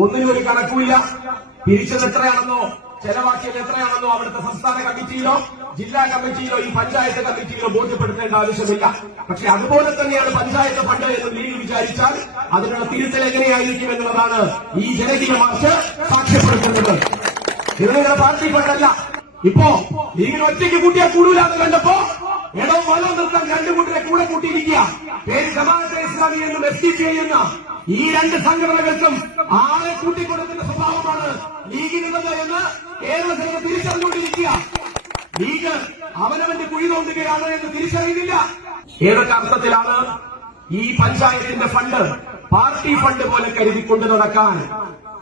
ഒന്നിനും ഒരു കണക്കുമില്ല. പിരിച്ചത് എത്രയാണെന്നോ ചെലവാക്കിയത് എത്രയാണെന്നോ അവിടുത്തെ സംസ്ഥാന കമ്മിറ്റിയിലോ ജില്ലാ കമ്മിറ്റിയിലോ ഈ പഞ്ചായത്ത് കമ്മിറ്റിയിലോ ബോധ്യപ്പെടുത്തേണ്ട ആവശ്യമില്ല. പക്ഷെ അതുപോലെ തന്നെയാണ് പഞ്ചായത്ത് ഫണ്ട് എന്ന് ലീഗ് വിചാരിച്ചാൽ അതിനുള്ള തിരുത്തൽ എങ്ങനെയായിരിക്കും എന്നുള്ളതാണ് ഈ ജനകീയ മാർച്ച് സാക്ഷ്യപ്പെടുത്തുന്നത്. ഇത് പാർട്ടി ഫണ്ടല്ല. ഇപ്പോ ലീഗിന് ഒറ്റയ്ക്ക് കൂട്ടിയാൽ കൂടൂലെന്ന് കണ്ടപ്പോ ഇടവും വലവും നിർത്താൻ രണ്ടു കൂട്ടരെ കൂടെ കൂട്ടിയിരിക്കുക. പേര് ജമാഅത്തെ ഇസ്ലാമി എന്നും എസ് ഡി പി ചെയ്യുന്ന ഈ രണ്ട് സംഘടനകൾക്കും ആളെ കൂട്ടിക്കൊടുക്കുന്ന സ്വഭാവമാണ് ലീഗിനുള്ളത് എന്ന് കേരള ജനത തിരിച്ചറിഞ്ഞുകൊണ്ടിരിക്കുക. ലീഗ് അവനവന്റെ കുഴി തോണ്ടുകയാണ് എന്ന് തിരിച്ചറിയുന്നില്ല. ഏതൊക്കെ അർത്ഥത്തിലാണ് ഈ പഞ്ചായത്തിന്റെ ഫണ്ട് പാർട്ടി ഫണ്ട് പോലെ കരുതിക്കൊണ്ട് നടക്കാൻ?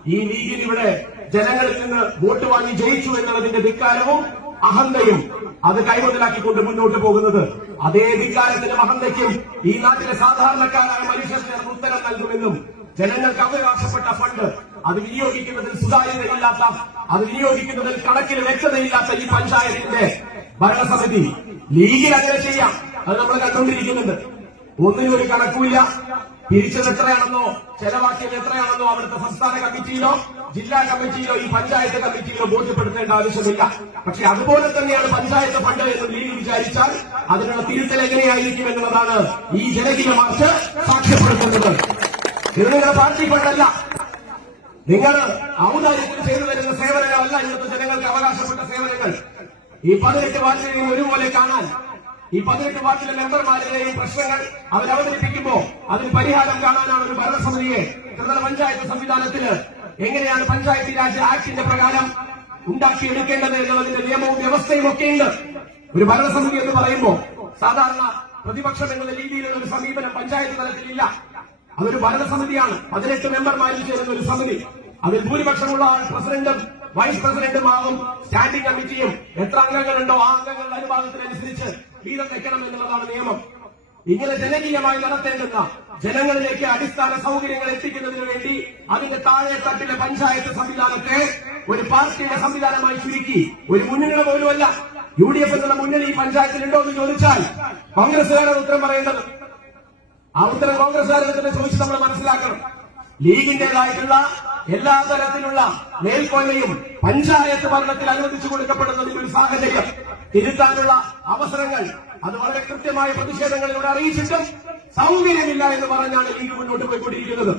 ഈ ലീഗിന് ഇവിടെ ജനങ്ങളിൽ നിന്ന് വോട്ട് വാങ്ങി ജയിച്ചു എന്നുള്ളതിന്റെ ധിക്കാരവും അഹന്തയും അത് കൈമുതലാക്കിക്കൊണ്ട് മുന്നോട്ട് പോകുന്നത്. അതേ ധിക്കാരത്തിനും അഹന്തയ്ക്കും ഈ നാട്ടിലെ സാധാരണക്കാരായ മനുഷ്യർക്ക് ഉത്തരം നൽകുമെന്നും ജനങ്ങൾക്ക് അവകാശപ്പെട്ട ഫണ്ട് അത് വിനിയോഗിക്കുന്നതിൽ സുതാര്യതയില്ലാത്ത അത് വിനിയോഗിക്കുന്നതിൽ കണക്കിൽ വ്യക്തതയില്ലാത്ത ഈ പഞ്ചായത്തിന്റെ ഭരണസമിതി ലീഗിൽ അങ്ങനെ ചെയ്യാം. അത് നമ്മൾ കണ്ടുകൊണ്ടിരിക്കുന്നുണ്ട്. ഒന്നിനും ഒരു കണക്കുമില്ല. പിരിച്ചത് എത്രയാണെന്നോ ചെലവാക്കിയത് എത്രയാണെന്നോ അവിടുത്തെ സംസ്ഥാന കമ്മിറ്റിയിലോ ജില്ലാ കമ്മിറ്റിയിലോ ഈ പഞ്ചായത്ത് കമ്മിറ്റിയിലോ ബോധ്യപ്പെടുത്തേണ്ട ആവശ്യമില്ല. പക്ഷെ അതുപോലെ തന്നെയാണ് പഞ്ചായത്ത് ഫണ്ട് എന്ന് ലീഗ് വിചാരിച്ചാൽ അതിനുള്ള തിരുത്തൽ എങ്ങനെയായിരിക്കും എന്നുള്ളതാണ് ഈ ജനകീയ മാർച്ച് സാക്ഷ്യപ്പെടുത്തുന്നത്. നിങ്ങളുടെ പാർട്ടി ഫണ്ടല്ല. നിങ്ങൾ ഔദാര്യത്തിൽ ചെയ്തു വരുന്ന സേവനങ്ങളല്ല ഇന്നത്തെ ജനങ്ങൾക്ക് അവകാശപ്പെട്ട സേവനങ്ങൾ. ഈ പതിനെട്ട് വാർത്തയിൽ ഒരുപോലെ കാണാൻ ഈ പതിനെട്ട് വാർഡിലെ ഈ പ്രശ്നങ്ങൾ അവർ അവതരിപ്പിക്കുമ്പോൾ അതിന് പരിഹാരം കാണാനാണ് ഒരു ഭരണസമിതിയെ ത്രിതല പഞ്ചായത്ത് സംവിധാനത്തിന് എങ്ങനെയാണ് പഞ്ചായത്തി രാജ് ആക്ടിന്റെ പ്രകാരം ഉണ്ടാക്കിയെടുക്കേണ്ടത് എന്നുള്ളതിന്റെ നിയമവും വ്യവസ്ഥയും ഒക്കെയുണ്ട്. ഒരു ഭരണസമിതി എന്ന് പറയുമ്പോൾ സാധാരണ പ്രതിപക്ഷം എന്ന രീതിയിലുള്ള ഒരു സമീപനം പഞ്ചായത്ത് തലത്തിലില്ല. അതൊരു ഭരണസമിതിയാണ്. പതിനെട്ട് മെമ്പർമാരിൽ ചേരുന്ന ഒരു സമിതി. അതിൽ ഭൂരിപക്ഷമുള്ള പ്രസിഡന്റും വൈസ് പ്രസിഡന്റും ആകും സ്റ്റാൻഡിംഗ് കമ്മിറ്റിയും എത്ര അംഗങ്ങളുണ്ടോ ആ അംഗങ്ങളുടെ അനുപാതത്തിനനുസരിച്ച് വീതം വെക്കണം എന്നുള്ളതാണ് നിയമം. ഇങ്ങനെ ജനകീയമായി നടത്തേണ്ടുന്ന ജനങ്ങളിലേക്ക് അടിസ്ഥാന സൗകര്യങ്ങൾ എത്തിക്കുന്നതിന് വേണ്ടി അതിന്റെ താഴെ തട്ടിലെ പഞ്ചായത്ത് സംവിധാനത്തെ ഒരു പാർട്ടിയുടെ സംവിധാനമായി ചുരുക്കി. ഒരു മുന്നണിയുടെ പോലുമല്ല. യു ഡി എഫ് എന്നുള്ള മുന്നണി ഈ പഞ്ചായത്തിലുണ്ടോ എന്ന് ചോദിച്ചാൽ കോൺഗ്രസുകാരാണ് ഉത്തരം പറയേണ്ടത്. ആ ഉത്തരം കോൺഗ്രസ്സുകാരെ തന്നെ ചോദിച്ച് നമ്മൾ മനസ്സിലാക്കണം. ലീഗിന്റേതായിട്ടുള്ള എല്ലാ തരത്തിലുള്ള മേൽക്കോയ്മയും പഞ്ചായത്ത് ഭരണത്തിൽ അനുവദിച്ചു കൊടുക്കപ്പെടുന്നതിന്റെ ഒരു സാഹചര്യം. തിരുത്താനുള്ള അവസരങ്ങൾ അത് വളരെ കൃത്യമായ പ്രതിഷേധങ്ങളിലൂടെ അറിയിച്ചിട്ടും സൗകര്യമില്ല എന്ന് പറഞ്ഞാണ് ലീഗ് മുന്നോട്ട് പോയിക്കൊണ്ടിരിക്കുന്നത്.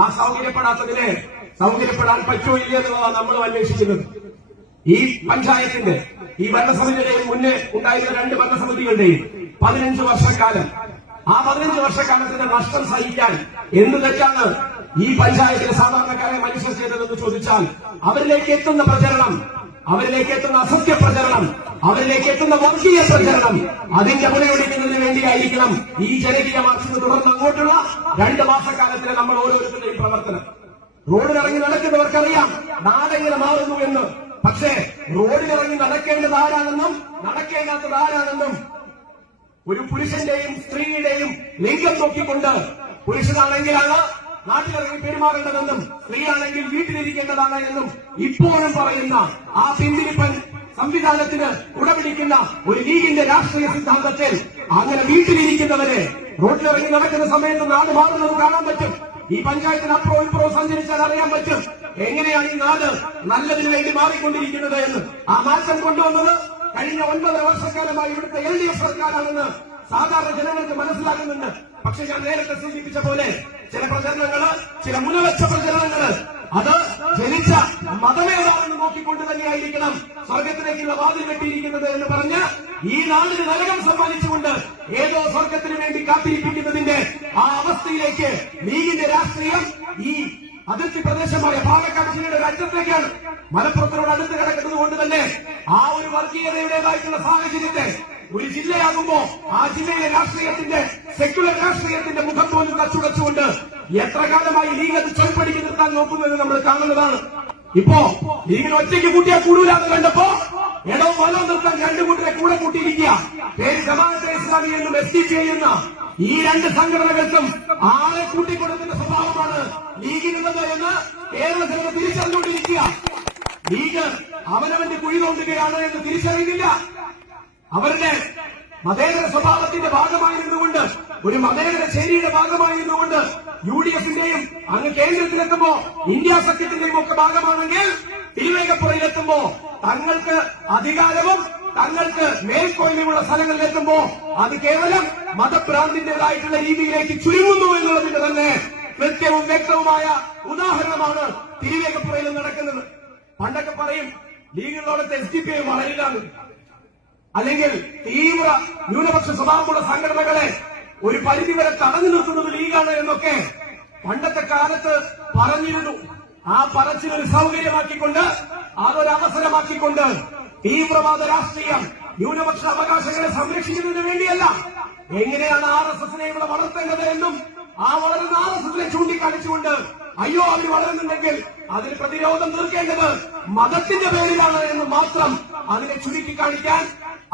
ആ സൗകര്യപ്പെടാത്തതിനെ സൗകര്യപ്പെടാൻ പറ്റുമോ ഇല്ല എന്നുള്ളതാണ് നമ്മൾ അന്വേഷിക്കുന്നത്. ഈ പഞ്ചായത്തിന്റെ ഈ ഭരണസമിതിയുടെയും മുന്നേ ഉണ്ടായിരുന്ന രണ്ട് ഭരണസമിതികളുടെയും പതിനഞ്ച് വർഷക്കാലം. ആ പതിനഞ്ച് വർഷക്കാലത്തിന്റെ നഷ്ടം സഹിക്കാൻ എന്ത് തെറ്റാണ് ഈ പഞ്ചായത്തിലെ സാധാരണക്കാരെ മനുഷ്യർ ചെയ്തതെന്ന് ചോദിച്ചാൽ അവരിലേക്ക് എത്തുന്ന പ്രചരണം അവരിലേക്ക് എത്തുന്ന അസത്യ പ്രചരണം അവരിലേക്ക് എത്തുന്ന വർഗീയ പ്രചരണം അതിന്റെ മുലയൊടിക്കുന്നതിന് വേണ്ടിയായിരിക്കണം ഈ ജനകീയ മാർച്ചിന് തുടർന്ന് അങ്ങോട്ടുള്ള രണ്ട് മാസക്കാലത്തിന് നമ്മൾ ഓരോരുത്തരുടെയും പ്രവർത്തനം. റോഡിലിറങ്ങി നടക്കുന്നവർക്കറിയാം നാടെങ്ങനെ മാറുന്നു എന്ന്. പക്ഷേ റോഡിലിറങ്ങി നടക്കേണ്ടത് ആരാണെന്നും നടക്കേണ്ടാത്തത് ആരാണെന്നും. ഒരു പുരുഷന്റെയും സ്ത്രീയുടെയും ലിംഗം നോക്കിക്കൊണ്ട് പുരുഷനാണെങ്കിലാണ് നാട്ടിലിറങ്ങി പെരുമാറേണ്ടതെന്നും സ്ത്രീയാണെങ്കിൽ വീട്ടിലിരിക്കേണ്ടതാണ് എന്നും ഇപ്പോഴും പറയുന്ന ആ പിന്തിരിപ്പൻ സംവിധാനത്തിന് ഉടപിടിക്കുന്ന ഒരു ലീഗിന്റെ രാഷ്ട്രീയ സിദ്ധാന്തത്തിൽ അങ്ങനെ വീട്ടിലിരിക്കുന്നവരെ റോഡിലിറങ്ങി നടക്കുന്ന സമയത്ത് നാട് മാറുന്നത് കാണാൻ പറ്റും. ഈ പഞ്ചായത്തിന് അപ്പുറവും ഇപ്പുറവും സഞ്ചരിച്ചാൽ അറിയാൻ പറ്റും. എങ്ങനെയാണ് ഈ നാട് നല്ലതിനു വേണ്ടി മാറിക്കൊണ്ടിരിക്കുന്നത് എന്ന്? ആ മാറ്റം കൊണ്ടുവന്നത് കഴിഞ്ഞ ഒൻപത് വർഷക്കാലമായി ഇവിടുത്തെ എൽ ഡി എഫ് സർക്കാരാണെന്ന് സാധാരണ ജനങ്ങൾക്ക് മനസ്സിലാകുന്നുണ്ട്. പക്ഷെ ഞാൻ നേരത്തെ സൂചിപ്പിച്ച പോലെ ചില പ്രചരണങ്ങൾ ചില മുനവച്ച പ്രചരണങ്ങൾ അത് ജനിച്ച മതമേതാണെന്ന് നോക്കിക്കൊണ്ട് തന്നെയായിരിക്കണം സ്വർഗത്തിലേക്കുള്ള വാതിൽ കെട്ടിയിരിക്കുന്നത് എന്ന് പറഞ്ഞ് ഈ നാടിന് നരകം സമ്മാനിച്ചുകൊണ്ട് ഏതോ സ്വർഗത്തിന് വേണ്ടി കാത്തിരിപ്പിക്കുന്നതിന്റെ ആ അവസ്ഥയിലേക്ക് ലീഗിന്റെ രാഷ്ട്രീയം ഈ അതിർത്തി പ്രദേശമായ പാലക്കാട് ജില്ലയുടെ ഒരു അറ്റത്തേക്കാണ് മലപ്പുറത്തിനോട് അടുത്ത് കിടക്കുന്നത് കൊണ്ട് തന്നെ ആ ഒരു വർഗീയതയുടേതായിട്ടുള്ള സാഹചര്യത്തെ ഒരു ജില്ലയാകുമ്പോ ആ ജില്ലയിലെ രാഷ്ട്രീയത്തിന്റെ സെക്യുലർ രാഷ്ട്രീയത്തിന്റെ മുഖം പോലും കച്ചുടച്ചുകൊണ്ട് എത്ര കാലമായി ലീഗ് അത് ചൊൽപ്പടിക്ക് നിർത്താൻ നോക്കുന്നത് നമ്മൾ കാണുന്നതാണ്. ഇപ്പോ ലീഗിന് ഒറ്റയ്ക്ക് കൂട്ടിയാൽ കൂടൂലെന്ന് കണ്ടപ്പോ ഇടവും വലോ നിർത്താൻ രണ്ടു കൂട്ടരെ കൂടെ കൂട്ടിയിരിക്കുക. പേര് ജമാഅത്തെ ഇസ്ലാമി എന്നും എസ് ഡി പി ചെയ്യുന്ന ഈ രണ്ട് സംഘടനകൾക്കും ആളെ കൂട്ടിക്കൊടുക്കുന്ന സ്വഭാവമാണ് ലീഗിനുള്ളത് എന്ന് കേരള തിരിച്ചറിഞ്ഞുകൊണ്ടിരിക്കുക. ലീഗ് അവനവന്റെ കുഴി തോണ്ടുകയാണ് എന്ന് തിരിച്ചറിയുന്നില്ല. അവരുടെ മതേതര സ്വഭാവത്തിന്റെ ഭാഗമായി നിന്നുകൊണ്ട് ഒരു മതേതര ചേരിയുടെ ഭാഗമായി നിന്നുകൊണ്ട് യു ഡി എഫിന്റെയും അങ്ങ് കേന്ദ്രത്തിലെത്തുമ്പോ ഇന്ത്യ സഖ്യത്തിന്റെയും ഒക്കെ ഭാഗമാണെങ്കിൽ തിരുവേഗപ്പുറയിലെത്തുമ്പോ തങ്ങൾക്ക് അധികാരവും തങ്ങൾക്ക് മേൽക്കോയ്മയുള്ള സ്ഥലങ്ങളിലെത്തുമ്പോ അത് കേവലം മതഭ്രാന്തിന്റേതായിട്ടുള്ള രീതിയിലേക്ക് ചുരുങ്ങുന്നു എന്നുള്ളതിന്റെ തന്നെ കൃത്യവും വ്യക്തവുമായ ഉദാഹരണമാണ് തിരുവേഗപ്പുറയിൽ നടക്കുന്നത്. പണ്ടൊക്കെ പറയും ലീഗിനോടത്ത് എസ് ഡി പി ഐ വളരില്ലാന്ന്. അല്ലെങ്കിൽ തീവ്ര ന്യൂനപക്ഷ സ്വഭാവമുള്ള സംഘടനകളെ ഒരു പരിധിവരെ തടഞ്ഞു നിർത്തുന്നത് ലീഗാണ് എന്നൊക്കെ പണ്ടത്തെ കാലത്ത് പറഞ്ഞിരുന്നു. ആ പറച്ചിലൊരു സൗകര്യമാക്കിക്കൊണ്ട് അതൊരവസരമാക്കിക്കൊണ്ട് തീവ്രവാദ രാഷ്ട്രീയം ന്യൂനപക്ഷ അവകാശങ്ങളെ സംരക്ഷിക്കുന്നതിന് വേണ്ടിയല്ല. എങ്ങനെയാണ് ആർ എസ് എസിനെ ഇവിടെ വളർത്തേണ്ടത് എന്നും ആ വളരുന്ന ആർ എസ് എസിനെ ചൂണ്ടിക്കാണിച്ചുകൊണ്ട് അയ്യോ അവർ വളരുന്നുണ്ടെങ്കിൽ അതിന് പ്രതിരോധം തീർക്കേണ്ടത് മതത്തിന്റെ പേരിലാണ് എന്ന് മാത്രം അതിനെ ചുരുക്കി കാണിക്കാൻ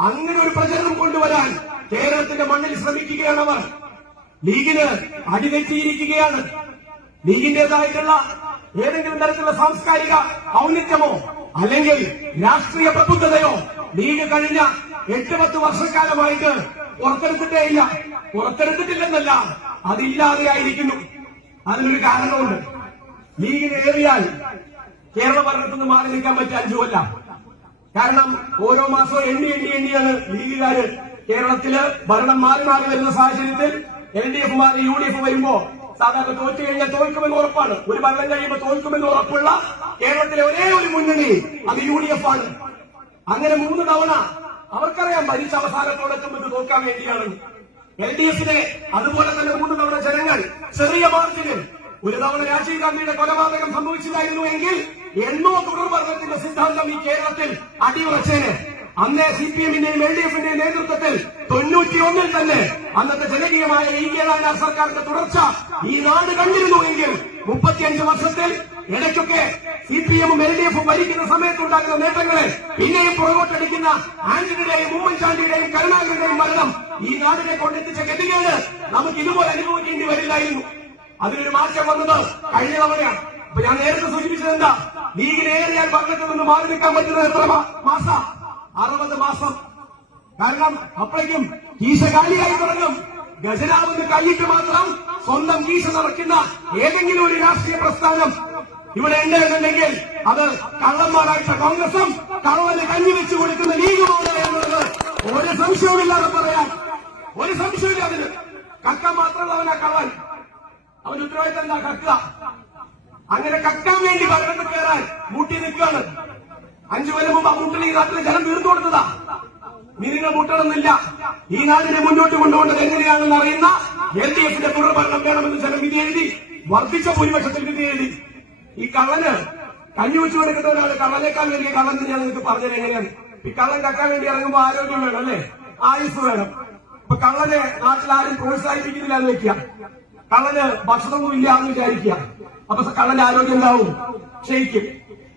അങ്ങനെ ഒരു പ്രചരണം കൊണ്ടുവരാൻ കേരളത്തിന്റെ മണ്ണിൽ ശ്രമിക്കുകയാണ് അവർ. ലീഗിന് അടിതെറ്റിയിരിക്കുകയാണ് ലീഗിന്റേതായിട്ടുള്ള ഏതെങ്കിലും തരത്തിലുള്ള സാംസ്കാരിക ഔന്നിത്യമോ അല്ലെങ്കിൽ രാഷ്ട്രീയ പ്രബുദ്ധതയോ ലീഗ് കഴിഞ്ഞ എട്ട് പത്ത് വർഷക്കാലമായിട്ട് പുറത്തെടുത്തിട്ടേ ഇല്ല. പുറത്തെടുത്തിട്ടില്ലെന്നല്ല അതില്ലാതെയായിരിക്കുന്നു. അതിനൊരു കാരണമുണ്ട്. ലീഗിന് ഏറിയാൽ കേരള ഭരണത്തിൽ നിന്ന് മാറി നിൽക്കാൻ പറ്റിയ അഞ്ചുമല്ല കാരണം ഓരോ മാസവും എണ്ണി എണ്ണി എണ്ണിയാണ് ലീഗുകാര്. കേരളത്തിൽ ഭരണം മാറി മാറി വരുന്ന സാഹചര്യത്തിൽ എൽ ഡി എഫ് മാറി യു ഡി എഫ് വരുമ്പോ സാധാരണ തോറ്റു കഴിഞ്ഞാൽ തോൽക്കുമെന്ന് ഉറപ്പാണ്. ഒരു ഭരണം കഴിയുമ്പോൾ തോൽക്കുമെന്ന് ഉറപ്പുള്ള കേരളത്തിലെ ഒരേ ഒരു മുന്നണി അത് യു ഡി എഫ് ആണ്. അങ്ങനെ മൂന്ന് തവണ അവർക്കറിയാം ഭരിച്ച അവസാനത്തോടെത്തുമ്പോൾ ഇത് തോക്കാൻ വേണ്ടിയാണ്. എൽ ഡി എഫിനെ അതുപോലെ തന്നെ മൂന്ന് തവണ ജനങ്ങൾ ചെറിയ മാർജിനിൽ ഒരു തവണ രാജീവ് ഗാന്ധിയുടെ കൊലപാതകം സംഭവിച്ചില്ലായിരുന്നു എങ്കിൽ എന്നോ തുടർവർഗത്തിന്റെ സിദ്ധാന്തം ഈ കേരളത്തിൽ അടിയുറച്ചേന്. അന്നേ സി പി എമ്മിന്റെയും എൽ ഡി എഫിന്റെയും നേതൃത്വത്തിൽ തൊണ്ണൂറ്റിയൊന്നിൽ തന്നെ അന്നത്തെ ജനകീയമായ ഈ കേരള സർക്കാരിന്റെ തുടർച്ച ഈ നാട് കണ്ടിരുന്നു എങ്കിൽ മുപ്പത്തിയഞ്ച് വർഷത്തിൽ ഇടയ്ക്കൊക്കെ സി പി എമ്മും എൽ ഡി എഫും ഭരിക്കുന്ന സമയത്തുണ്ടാകുന്ന നേട്ടങ്ങളെ പിന്നെയും പുറകോട്ടടിക്കുന്ന ആന്റണിയുടെയും ഉമ്മൻചാണ്ടിയുടെയും കരുണാകരന്റെയും മരണം ഈ നാടിനെ കൊണ്ടെത്തിച്ച ഗതികേട് നമുക്ക് ഇതുപോലെ അനുഭവിക്കേണ്ടി വരില്ലായിരുന്നു. അതിനൊരു മാറ്റം വന്നത് കഴിഞ്ഞ തവണയാണ്. അപ്പൊ ഞാൻ നേരത്തെ സൂചിപ്പിച്ചത് എന്താ ലീഗിന് ഏറിയാൽ ഭരണത്തിൽ നിന്ന് മാറി നിൽക്കാൻ പറ്റുന്നത് എത്ര മാസം? അറുപത് മാസം. കാരണം അപ്പോഴേക്കും കീശ കാലിയായി തുടങ്ങും. ഗജനാവെന്ന് കൈയിട്ട് മാത്രം സ്വന്തം കീശ നിറയ്ക്കുന്ന ഏതെങ്കിലും ഒരു രാഷ്ട്രീയ പ്രസ്ഥാനം ഇവിടെ ഉണ്ട് എന്നുണ്ടെങ്കിൽ അത് കള്ളന്മാരായിട്ട കോൺഗ്രസും കള്ളവന് കഞ്ഞി വെച്ചു കൊടുക്കുന്ന ലീഗുമാണ് എന്നുള്ളത് ഒരു സംശയവുമില്ലാതെ പറയാൻ. ഒരു സംശയമില്ല അതിന് കക്ക മാത്രമുള്ളവനാ കള്ളൻ. അവൻ ഉത്തരവാദിത്തം എന്താ? കക്കുക. അങ്ങനെ കക്കാൻ വേണ്ടി ഭരണത്തിൽ കയറാൻ മൂട്ടി നിൽക്കുകയാണ്. അഞ്ചു കൊല്ലം മുമ്പ് ആ മുട്ടിൽ ഈ നാട്ടിലെ ജനം തീർന്നു കൊടുത്തതാ നീ മുട്ടണമെന്നില്ല. ഈ നാടിനെ മുന്നോട്ട് കൊണ്ടുപോകേണ്ടത് എങ്ങനെയാണെന്ന് അറിയുന്ന എൽ ഡി എഫിന്റെ തുടർഭരണം വേണമെന്ന് ജനം വിധി എഴുതി വർദ്ധിച്ച ഭൂരിപക്ഷത്തിൽ വിധി എഴുതി. ഈ കള്ളന് കഞ്ഞി വെച്ചു കൊടുക്കുന്ന ഒരാൾ കള്ളനേക്കാൾ വലിയ കള്ളൻ ഞാൻ നിങ്ങൾക്ക് പറഞ്ഞത് എങ്ങനെയാണ്? ഈ കള്ളൻ കക്കാൻ വേണ്ടി ഇറങ്ങുമ്പോൾ ആരോഗ്യം വേണം അല്ലേ? ആയുസ് വേണം. ഇപ്പൊ കള്ളനെ നാട്ടിൽ ആരും പ്രോത്സാഹിപ്പിക്കുന്നില്ല എന്ന് വെക്കുക. കള്ളന് ഭക്ഷണമൊന്നും ഇല്ല എന്ന് വിചാരിക്കുക. അപ്പൊ കള്ളന്റെ ആരോഗ്യം ഉണ്ടാവും ക്ഷയിക്കും.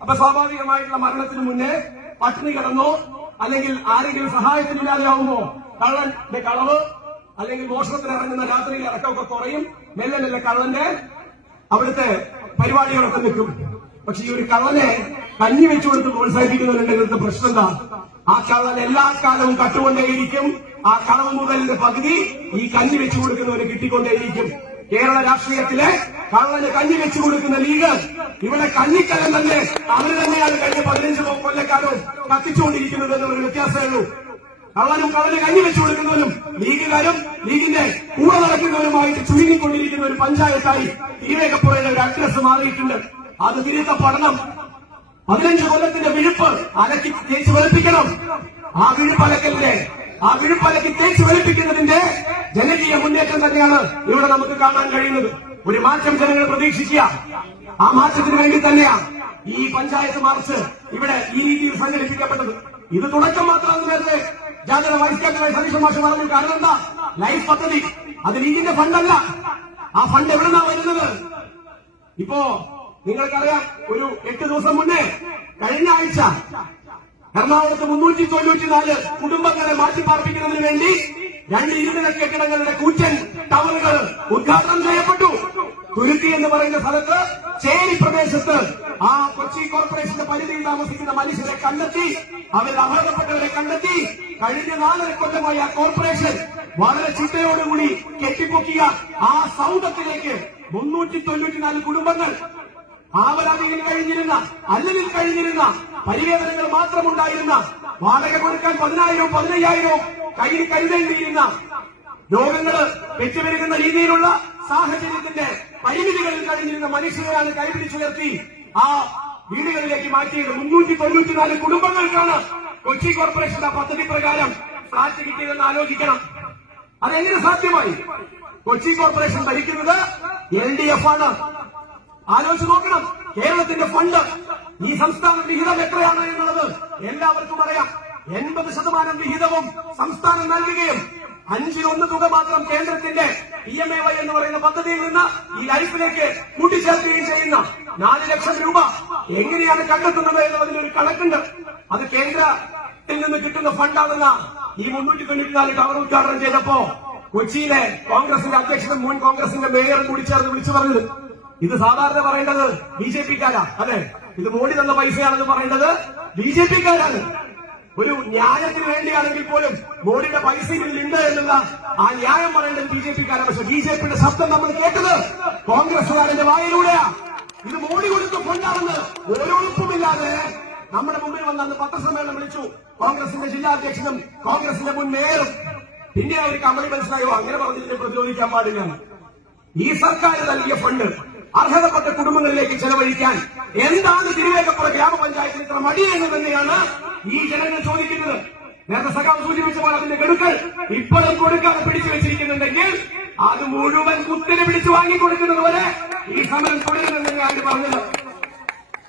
അപ്പൊ സ്വാഭാവികമായിട്ടുള്ള മരണത്തിന് മുന്നേ പട്ടിണി കിടന്നോ അല്ലെങ്കിൽ ആരെങ്കിലും സഹായത്തിനില്ലാതെയാവുമോ? കള്ളന്റെ കളവ് അല്ലെങ്കിൽ മോഷണത്തിന് ഇറങ്ങുന്ന രാത്രിയിൽ ഇറക്കമൊക്കെ കുറയും. മെല്ലെ മെല്ലെ കള്ളന്റെ അവിടുത്തെ പരിപാടികളൊക്കെ നിൽക്കും. പക്ഷെ ഈ ഒരു കള്ളനെ കഞ്ഞി വെച്ചു കൊടുത്ത് പ്രോത്സാഹിപ്പിക്കുന്നതിന്റെ പ്രശ്നം എന്താ? ആ കള്ളൻ എല്ലാ കാലവും കട്ടുകൊണ്ടേയിരിക്കും. ആ കളവ് മുതലിന്റെ പകുതി ഈ കഞ്ഞി വെച്ചു കൊടുക്കുന്നവന് കിട്ടിക്കൊണ്ടേയിരിക്കും. കേരള രാഷ്ട്രീയത്തിലെ കള്ളന് കഞ്ഞി വെച്ചു കൊടുക്കുന്ന ലീഗ് ഇവിടെ കഞ്ഞിക്കലം തന്നെ അവർ തന്നെയാണ് കഴിഞ്ഞ പതിനഞ്ച് കൊല്ലക്കാരും കത്തിച്ചുകൊണ്ടിരിക്കുന്നത് എന്നൊരു വ്യത്യാസമേ ഉള്ളൂ കള്ളനും കള്ളന് കഞ്ഞി വെച്ചു കൊടുക്കുന്നവരും ലീഗുകാരും ലീഗിന്റെ കൂടെ നടക്കുന്നവരുമായിട്ട് ചുരുങ്ങിക്കൊണ്ടിരിക്കുന്ന ഒരു പഞ്ചായത്തായി തീരേക്കപ്പുറയിലെ ഒരു അഡ്രസ് മാറിയിട്ടുണ്ട്. അത് തിരുത്ത പഠനം. പതിനഞ്ച് കൊല്ലത്തിന്റെ വിഴുപ്പ് അലക്കി തേച്ച് വെളുപ്പിക്കണം. ആ വിഴുപ്പലക്കലിന്റെ ആ വിഴുപ്പലക്കി തേച്ച് വെളുപ്പിക്കുന്നതിന്റെ ജനകീയ മുന്നേറ്റം തന്നെയാണ് ഇവിടെ നമുക്ക് കാണാൻ കഴിയുന്നത്. ഒരു മാറ്റം ജനങ്ങൾ പ്രതീക്ഷിക്കുക. ആ മാറ്റത്തിന് വേണ്ടി തന്നെയാണ് ഈ പഞ്ചായത്ത് മാർച്ച് ഇവിടെ ഈ രീതിയിൽ സംഘടിപ്പിക്കപ്പെട്ടത്. ഇത് തുടക്കം മാത്രമാണ് നേരത്തെ. ജാതക വൈസ് ക്യാപ്റ്റനായി സതീഷ് മാഷ് പറഞ്ഞു കാരണം എന്താ? ലൈഫ് പദ്ധതി. അത് ലീഗിന്റെ ഫണ്ടല്ല. ആ ഫണ്ട് എവിടെന്നാ വരുന്നത്? ഇപ്പോ നിങ്ങൾക്കറിയാം ഒരു എട്ട് ദിവസം മുന്നേ കഴിഞ്ഞ ആഴ്ച എറണാകുളത്ത് മുന്നൂറ്റി തൊണ്ണൂറ്റിനാല് കുടുംബങ്ങളെ മാറ്റി പാർപ്പിക്കുന്നതിന് വേണ്ടി രണ്ട് ഇരുനില കെട്ടിടങ്ങളുടെ കൂറ്റൻ ടവറുകൾ ഉദ്ഘാടനം ചെയ്യപ്പെട്ടു. തുരുത്തി എന്ന് പറയുന്ന സ്ഥലത്ത് ചേരി പ്രദേശത്ത് ആ കൊച്ചി കോർപ്പറേഷന്റെ പരിധിയിൽ താമസിക്കുന്ന മനുഷ്യരെ കണ്ടെത്തി അവരിൽ അർഹതപ്പെട്ടവരെ കണ്ടെത്തി കഴിഞ്ഞ നാലര കൊല്ലമായി ആ കോർപ്പറേഷൻ വളരെ ചിട്ടയോടുകൂടി കെട്ടിപ്പൊക്കിയ ആ സൗദത്തിലേക്ക് മുന്നൂറ്റി തൊണ്ണൂറ്റിനാല് കുടുംബങ്ങൾ ആവലാതിയിൽ കഴിഞ്ഞിരുന്ന അല്ലെങ്കിൽ കഴിഞ്ഞിരുന്ന പരിവേദനകൾ മാത്രമുണ്ടായിരുന്ന വാടക കൊടുക്കാൻ പതിനായിരവും പതിനയ്യായിരവും കയ്യിൽ കരുതേണ്ടിയിരുന്ന രോഗങ്ങൾ വെച്ചുപെരുകുന്ന രീതിയിലുള്ള സാഹചര്യത്തിന്റെ പരിമിതികളിൽ കഴിഞ്ഞിരുന്ന മനുഷ്യരെയാണ് കൈപിടിച്ചുയർത്തി ആ വീടുകളിലേക്ക് മാറ്റിയത്. മുന്നൂറ്റി തൊണ്ണൂറ്റിനാല് കുടുംബങ്ങൾക്കാണ് കൊച്ചി കോർപ്പറേഷന്റെ പദ്ധതി പ്രകാരം ഫ്ളാറ്റ് കിട്ടിയതെന്ന് ആലോചിക്കണം. അതെങ്ങനെ സാധ്യമായി? കൊച്ചി കോർപ്പറേഷൻ ഭരിക്കുന്നത് എൽ ഡി എഫ് ആണ്. ആലോചിച്ച് നോക്കണം. കേരളത്തിന്റെ ഫണ്ട് ഈ സംസ്ഥാന വിഹിതം എത്രയാണ് എന്നുള്ളത് എല്ലാവർക്കും അറിയാം. എൺപത് ശതമാനം വിഹിതവും സംസ്ഥാനം നൽകുകയും അഞ്ചിലൊന്ന് തുക മാത്രം കേന്ദ്രത്തിന്റെ പി എം എ വൈ എന്ന് പറയുന്ന പദ്ധതിയിൽ നിന്ന് ഈ ലൈഫിലേക്ക് കൂട്ടിച്ചേർക്കുകയും ചെയ്യുന്ന നാല് ലക്ഷം രൂപ എങ്ങനെയാണ് കണ്ടെത്തുന്നത് എന്നുള്ളതിന് ഒരു കണക്കുണ്ട്. അത് കേന്ദ്രത്തിൽ നിന്ന് കിട്ടുന്ന ഫണ്ടാണെന്ന ഈ മുന്നൂറ്റി തൊണ്ണൂറ്റിനാല് ടവർ ഉദ്ഘാടനം ചെയ്തപ്പോ കൊച്ചിയിലെ കോൺഗ്രസിന്റെ അധ്യക്ഷനും മുൻ കോൺഗ്രസിന്റെ മേയറും കൂടി ചേർന്ന് വിളിച്ചു പറഞ്ഞത്. ഇത് സാധാരണ പറയേണ്ടത് ബി ജെ പിക്കാരാ. അതെ ഇത് മോഡി തന്ന പൈസയാണെന്ന് പറയേണ്ടത് ബി ജെ പിക്കാരാണ്. ഒരു ന്യായത്തിന് വേണ്ടിയാണെങ്കിൽ പോലും മോഡിയുടെ പൈസ ഇതിലുണ്ട് എന്നുള്ള ആ ന്യായം പറയേണ്ടത് ബി ജെ പിക്കാരാണ് പക്ഷെ ബി ജെ പിയുടെ ശബ്ദം നമ്മൾ കേട്ടത് കോൺഗ്രസുകാരന്റെ വായിലൂടെയാ. ഇത് മോഡി കൊടുത്ത ഒരു ഉറപ്പുമില്ലാതെ നമ്മുടെ മുമ്പിൽ വന്ന അന്ന് പത്രസമ്മേളനം വിളിച്ചു. കോൺഗ്രസിന്റെ ജില്ലാ അധ്യക്ഷനും കോൺഗ്രസിന്റെ മുൻ മേയറും. പിന്നെ അവർക്ക് അമളി മനസ്സിലായോ? അങ്ങനെ പറഞ്ഞതിനെ പ്രതിരോധിക്കാൻ പാടില്ല. ഈ സർക്കാർ നൽകിയ ഫണ്ട് അർഹതപ്പെട്ട കുടുംബങ്ങളിലേക്ക് ചെലവഴിക്കാൻ എന്താണ് തിരുവേഗപ്പുറ ഗ്രാമപഞ്ചായത്തിന് ഇത്ര മടിയെന്ന് തന്നെയാണ് ഈ ജനങ്ങൾ ചോദിക്കുന്നത്. നേരത്തെ സഖാവ് സൂചിപ്പിച്ചപ്പോൾ അതിന്റെ ഗഡുക്കൾ ഇപ്പോഴും കൊടുക്കാതെ പിടിച്ചു വെച്ചിരിക്കുന്നുണ്ടെങ്കിൽ അത് മുഴുവൻ കുത്തിനെ പിടിച്ചു വാങ്ങിക്കൊടുക്കുന്നത് പോലെ ഈ സമരം തുടരുന്നുണ്ടെന്ന് ഞാൻ പറഞ്ഞത്.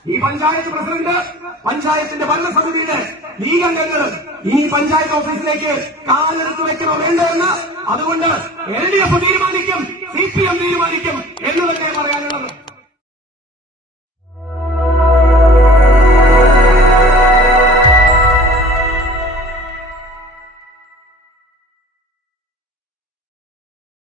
ഈ പഞ്ചായത്ത് പ്രസിഡന്റ് പഞ്ചായത്തിന്റെ ഭരണസമിതിയിലെ ഈ അംഗങ്ങൾ ഈ പഞ്ചായത്ത് ഓഫീസിലേക്ക് കാലെടുത്ത് വെക്കണോ വേണ്ടതെന്ന് അതുകൊണ്ട് എൽ ഡി എഫ് തീരുമാനിക്കും സി പി എം തീരുമാനിക്കും എന്ന് തന്നെ പറയാനുള്ളത്.